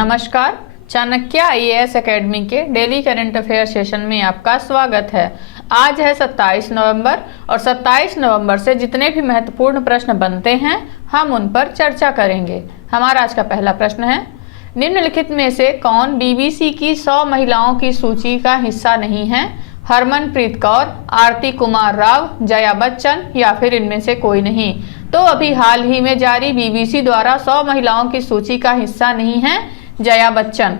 नमस्कार, Chanakya IAS academy के daily current affair session में आपका स्वागत है। आज है 27 नवंबर और 27 नवंबर से जितने भी महत्वपूर्ण प्रश्न बनते हैं हम उन पर चर्चा करेंगे। हमारा आज का पहला प्रश्न है, निम्नलिखित में से कौन बीबीसी की 100 महिलाओं की सूची का हिस्सा नहीं है? हरमनप्रीत कौर, आरती कुमार राव, जया बच्चन या फिर इनमें से कोई नहीं। तो अभी हाल ही में जारी बीबीसी द्वारा 100 महिलाओं की सूची का हिस्सा नहीं है Jaya Bachchan.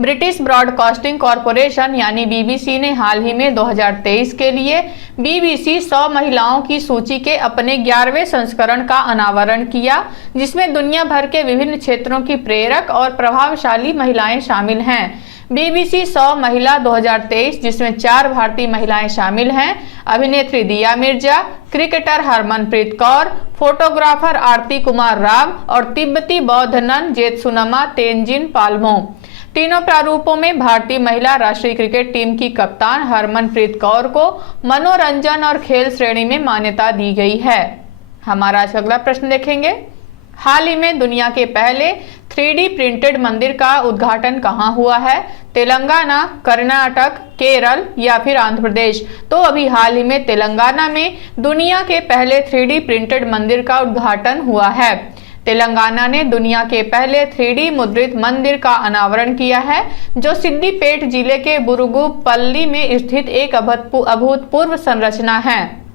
British broadcasting corporation यानी बीबीसी ने हाल ही में 2023 के लिए बीबीसी 100 महिलाओं की सूची के अपने 11वें संस्करण का अनावरण किया, जिसमें दुनिया भर के विभिन्न क्षेत्रों की प्रेरक और प्रभावशाली महिलाएं शामिल हैं। बीबीसी 100 महिला 2023, जिसमें 4 भारतीय महिलाएं शामिल हैं, अभिनेत्री दिया मिर्जा, क्रिकेटर हरमनप्रीत कौर, फोटोग्राफर आरती कुमार राव और तिब्बती बौद्ध नन जेतसुनमा तेंजिन पालमो। तीनों प्रारूपों में भारतीय महिला राष्ट्रीय क्रिकेट टीम की कप्तान हरमनप्रीत कौर को मनोरंजन और खेल श्रेणी में मान्यता दी गई है। हमारा अगला प्रश्न देखेंगे, हाल ही में दुनिया के पहले 3D प्रिंटेड मंदिर का उद्घाटन कहां हुआ है? तेलंगाना, कर्नाटक, केरल या फिर आंध्र प्रदेश। तो अभी हाल ही में तेलंगाना में दुनिया के पहले 3D प्रिंटेड मंदिर का उद्घाटन हुआ है। तेलंगाना ने दुनिया के पहले 3D मुद्रित मंदिर का अनावरण किया है, जो सिद्दीपेट जिले के बुरुगुपल्ली में स्थित एक अभूतपूर्व संरचना है।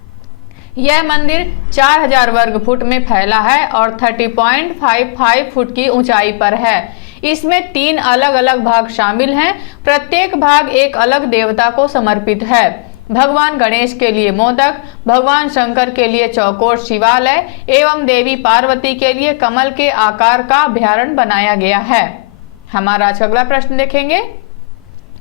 यह मंदिर 4000 वर्ग फुट में फैला है और 30.55 फुट की ऊंचाई पर है। इसमें 3 अलग अलग भाग शामिल हैं। प्रत्येक भाग एक अलग देवता को समर्पित है। भगवान गणेश के लिए मोदक, भगवान शंकर के लिए चौकोर शिवालय एवं देवी पार्वती के लिए कमल के आकार का अभ्यारण्य बनाया गया है। हमारा अगला प्रश्न देखेंगे,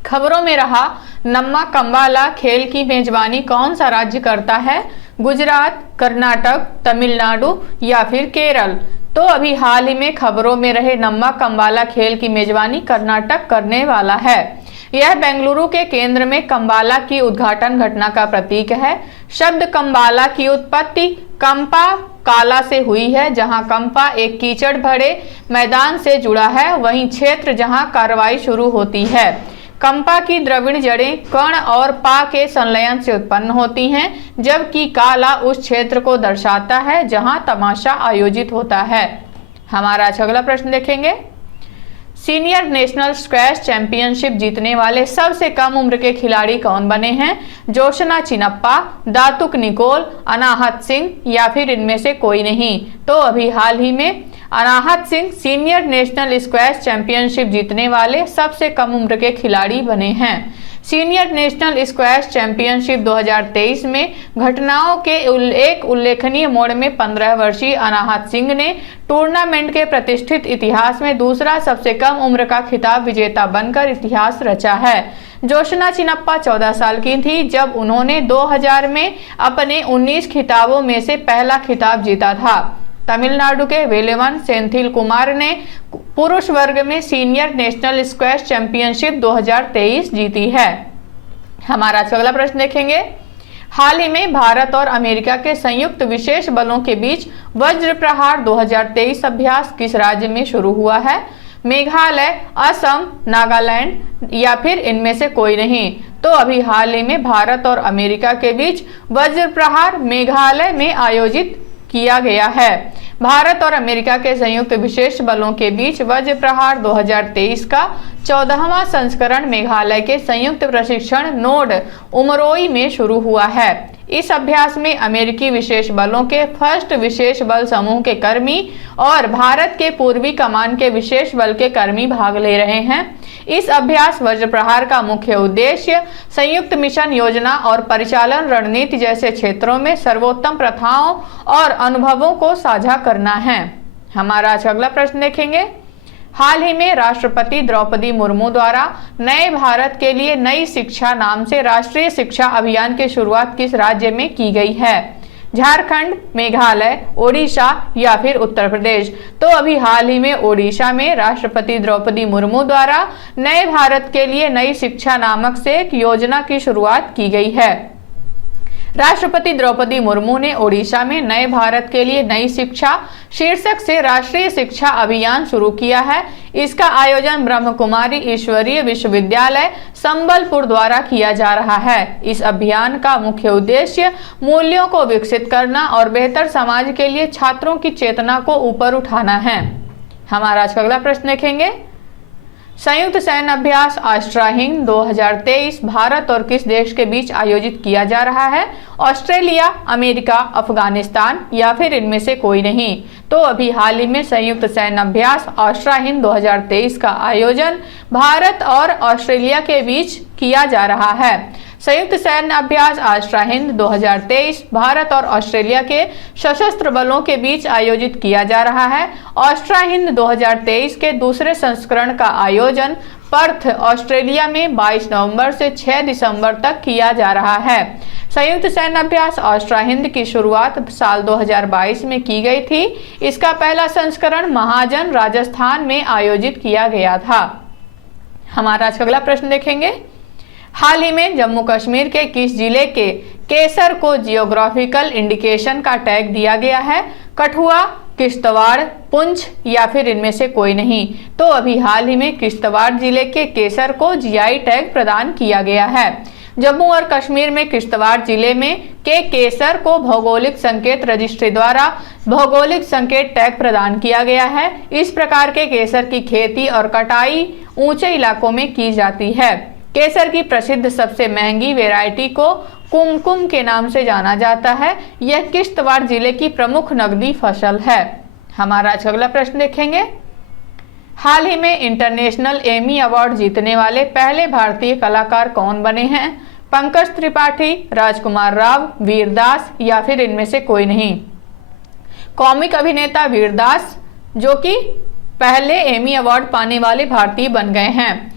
खबरों में रहा नम्मा कंबाला खेल की मेजबानी कौन सा राज्य करता है? गुजरात, कर्नाटक, तमिलनाडु या फिर केरल। तो अभी हाल ही में खबरों में रहे नम्मा कंबाला खेल की मेजबानी कर्नाटक करने वाला है। यह बेंगलुरु के केंद्र में कंबाला की उद्घाटन घटना का प्रतीक है। शब्द कंबाला की उत्पत्ति कंपा काला से हुई है, जहां कंपा एक कीचड़ भरे मैदान से जुड़ा है, वहीं क्षेत्र जहां कार्रवाई शुरू होती है। कंपा की द्रविड़ जड़ें कण और पा के संलयन से उत्पन्न होती हैं, जबकि काला उस क्षेत्र को दर्शाता है जहां तमाशा आयोजित होता है। हमारा अगला प्रश्न देखेंगे, सीनियर नेशनल स्क्वैश चैंपियनशिप जीतने वाले सबसे कम उम्र के खिलाड़ी कौन बने हैं? जोशना चिनप्पा, दातुक निकोल, अनाहत सिंह या फिर इनमें से कोई नहीं। तो अभी हाल ही में Anahat Singh senior national squash championship जीतने वाले सबसे कम उम्र के खिलाड़ी बने हैं। सीनियर नेशनल स्क्वैश चैंपियनशिप 2023 में घटनाओं के एक उल्लेखनीय मोड़ में 15 वर्षीय अनाहत सिंह ने टूर्नामेंट के प्रतिष्ठित इतिहास में दूसरा सबसे कम उम्र का खिताब विजेता बनकर इतिहास रचा है। जोशना चिनप्पा 14 साल की थी जब उन्होंने 2000 में अपने 19 खिताबों में से पहला खिताब जीता था। तमिलनाडु के वेलेवन सेंथिल कुमार ने पुरुष वर्ग में सीनियर नेशनल स्क्वैश चैंपियनशिप 2023 जीती है। हमारा अगला प्रश्न देखेंगे, हाल ही में भारत और अमेरिका के संयुक्त विशेष बलों के बीच वज्र प्रहार 2023 अभ्यास किस राज्य में शुरू हुआ है? मेघालय, असम, नागालैंड या फिर इनमें से कोई नहीं। तो अभी हाल ही में भारत और अमेरिका के बीच वज्र प्रहार मेघालय में आयोजित किया गया है। भारत और अमेरिका के संयुक्त विशेष बलों के बीच वज्र प्रहार 2023 का 14वां संस्करण मेघालय के संयुक्त प्रशिक्षण नोड उमरोई में शुरू हुआ है। इस अभ्यास में अमेरिकी विशेष बलों के फर्स्ट विशेष बल समूह के कर्मी और भारत के पूर्वी कमान के विशेष बल के कर्मी भाग ले रहे हैं। इस अभ्यास वज्र प्रहार का मुख्य उद्देश्य संयुक्त मिशन योजना और परिचालन रणनीति जैसे क्षेत्रों में सर्वोत्तम प्रथाओं और अनुभवों को साझा करना है। हमारा अगला प्रश्न देखेंगे, हाल ही में राष्ट्रपति द्रौपदी मुर्मू द्वारा नए भारत के लिए नई शिक्षा नाम से राष्ट्रीय शिक्षा अभियान की शुरुआत किस राज्य में की गई है? झारखंड, मेघालय, ओडिशा या फिर उत्तर प्रदेश। तो अभी हाल ही में ओडिशा में राष्ट्रपति द्रौपदी मुर्मू द्वारा नए भारत के लिए नई शिक्षा नामक से एक योजना की शुरुआत की गई है। राष्ट्रपति द्रौपदी मुर्मू ने ओडिशा में नए भारत के लिए नई शिक्षा शीर्षक से राष्ट्रीय शिक्षा अभियान शुरू किया है। इसका आयोजन ब्रह्म कुमारी ईश्वरीय विश्वविद्यालय संबलपुर द्वारा किया जा रहा है। इस अभियान का मुख्य उद्देश्य मूल्यों को विकसित करना और बेहतर समाज के लिए छात्रों की चेतना को ऊपर उठाना है। हमारा आज का अगला प्रश्न देखेंगे। संयुक्त सैन्य अभ्यास आस्ट्रा हिंद 2023 भारत और किस देश के बीच आयोजित किया जा रहा है? ऑस्ट्रेलिया, अमेरिका, अफगानिस्तान या फिर इनमें से कोई नहीं। तो अभी हाल ही में संयुक्त सैन्य अभ्यास आस्ट्रा हिंद 2023 का आयोजन भारत और ऑस्ट्रेलिया के बीच किया जा रहा है। संयुक्त सैन्य अभ्यास आस्ट्रा हिंद 2023 भारत और ऑस्ट्रेलिया के सशस्त्र बलों के बीच आयोजित किया जा रहा है। आस्ट्रा हिंद 2023 के दूसरे संस्करण का आयोजन पर्थ, ऑस्ट्रेलिया में 22 नवंबर से 6 दिसंबर तक किया जा रहा है। संयुक्त सैन्य अभ्यास आस्ट्रा हिंद की शुरुआत साल 2022 में की गई थी। इसका पहला संस्करण महाजन, राजस्थान में आयोजित किया गया था। हमारा आज का अगला प्रश्न देखेंगे। हाल ही में जम्मू कश्मीर के किस जिले के केसर को जियोग्राफिकल इंडिकेशन का टैग दिया गया है? कठुआ, किश्तवाड़, पुंछ या फिर इनमें से कोई नहीं। तो अभी हाल ही में किश्तवाड़ जिले के केसर को जीआई टैग प्रदान किया गया है। जम्मू और कश्मीर में किश्तवाड़ जिले में के केसर को भौगोलिक संकेत रजिस्ट्री द्वारा भौगोलिक संकेत टैग प्रदान किया गया है। इस प्रकार के केसर की खेती और कटाई ऊंचे इलाकों में की जाती है। केसर की प्रसिद्ध सबसे महंगी वैरायटी को कुमकुम के नाम से जाना जाता है। यह किश्तवाड़ जिले की प्रमुख नकदी फसल है। हमारा आज अगला प्रश्न देखेंगे। हाल ही में इंटरनेशनल एमी अवार्ड जीतने वाले पहले भारतीय कलाकार कौन बने हैं? पंकज त्रिपाठी, राजकुमार राव, वीरदास या फिर इनमें से कोई नहीं। कॉमिक अभिनेता वीरदास जो कि पहले एमी अवार्ड पाने वाले भारतीय बन गए हैं।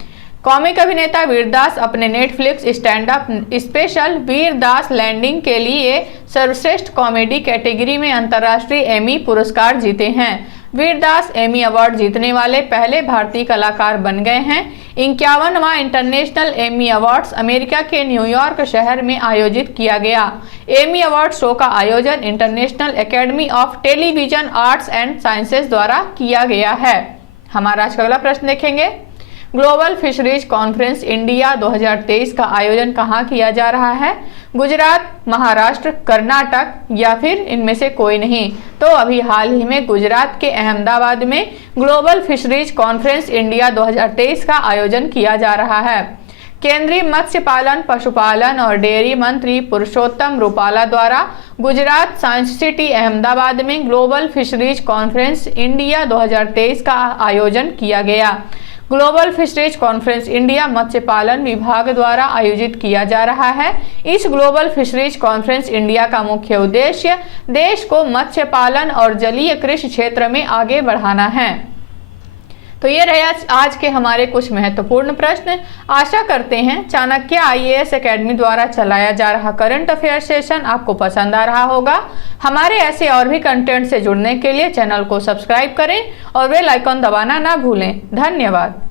कॉमिक अभिनेता वीरदास अपने Netflix stand up special Vir Das landing के लिए सर्वश्रेष्ठ कॉमेडी कैटेगरी में अंतर्राष्ट्रीय एमी पुरस्कार जीते हैं। वीरदास एमी अवार्ड जीतने वाले पहले भारतीय कलाकार बन गए हैं। 51वां इंटरनेशनल एमी अवार्ड्स अमेरिका के न्यूयॉर्क शहर में आयोजित किया गया। एमी अवार्ड शो का आयोजन international academy of television arts and sciences द्वारा किया गया है। हमारा आज का अगला प्रश्न देखेंगे। ग्लोबल फिशरीज कॉन्फ्रेंस इंडिया 2023 का आयोजन कहाँ किया जा रहा है? गुजरात, महाराष्ट्र, कर्नाटक या फिर इनमें से कोई नहीं। तो अभी हाल ही में गुजरात के अहमदाबाद में ग्लोबल फिशरीज कॉन्फ्रेंस इंडिया 2023 का आयोजन किया जा रहा है। केंद्रीय मत्स्य पालन, पशुपालन और डेयरी मंत्री पुरुषोत्तम रूपाला द्वारा गुजरात साइंस सिटी अहमदाबाद में ग्लोबल फिशरीज कॉन्फ्रेंस इंडिया 2023 का आयोजन किया गया। ग्लोबल फिशरीज कॉन्फ्रेंस इंडिया मत्स्य पालन विभाग द्वारा आयोजित किया जा रहा है। इस ग्लोबल फिशरीज कॉन्फ्रेंस इंडिया का मुख्य उद्देश्य देश को मत्स्य पालन और जलीय कृषि क्षेत्र में आगे बढ़ाना है। तो ये रहे आज के हमारे कुछ महत्वपूर्ण प्रश्न। आशा करते हैं चाणक्य आईएएस एकेडमी द्वारा चलाया जा रहा करंट अफेयर सेशन आपको पसंद आ रहा होगा। हमारे ऐसे और भी कंटेंट से जुड़ने के लिए चैनल को सब्सक्राइब करें और बेल आइकॉन दबाना ना भूलें। धन्यवाद।